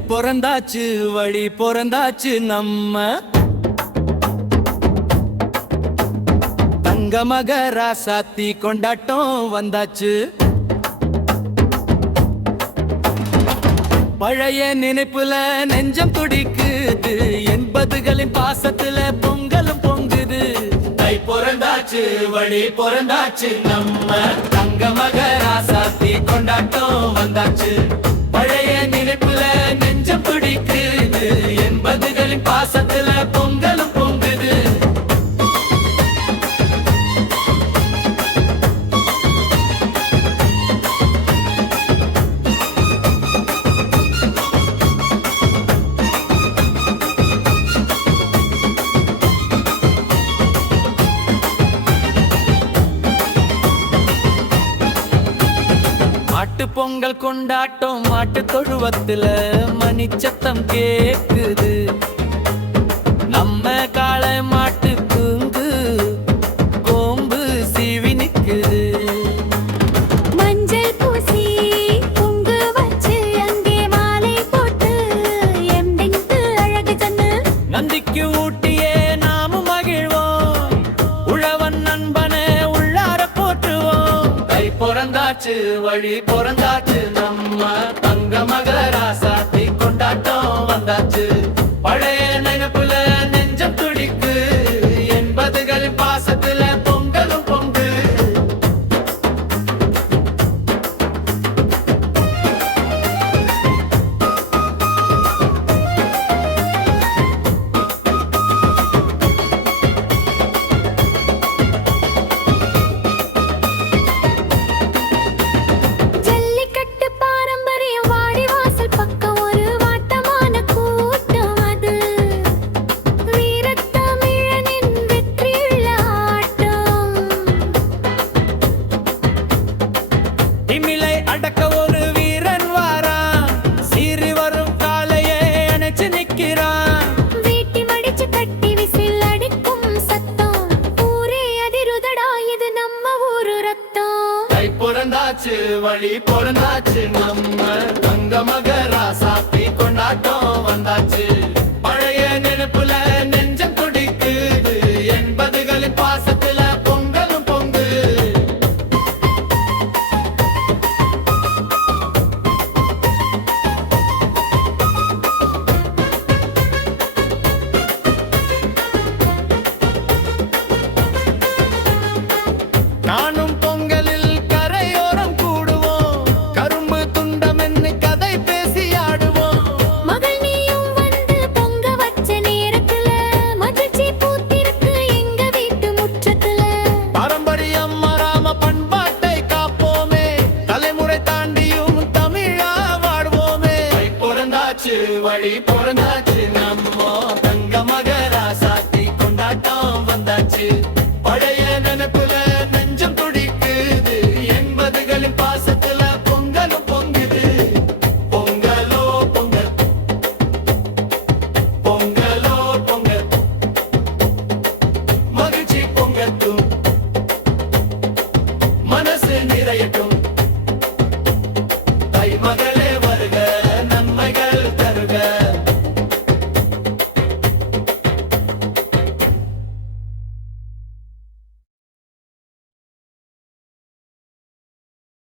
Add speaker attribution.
Speaker 1: பிறந்தாச்சு வழி பிறந்தாச்சு நம்ம. தங்க மகரா ராசாத்தி கொண்டாட்டம் வந்தாச்சு. பழைய நினைப்புல நெஞ்சம் துடிக்குது எண்பதுகளின் பாசத்துல பொங்கலும் பொங்குது. தை பிறந்தாச்சு வழி பிறந்தாச்சு நம்ம. தங்க மகரா ராசாத்தி கொண்டாட்டம் வந்தாச்சு. பொங்கல் கொண்டாட்டம் மாட்டு தொழுவத்துல மணிச்சத்தம் கேக்குது. நம்ம காளை மாட்டு
Speaker 2: பிறந்தாச்சு
Speaker 1: வழி பிறந்தாச்சு நம்ம தங்க மகரா முகத்தான் கை பிறந்தாச்சு வழி பிறந்தாச்சு நம்ம தங்க மகரா சாத்தி கொண்டாட்டம் வந்தாச்சு. y por nada.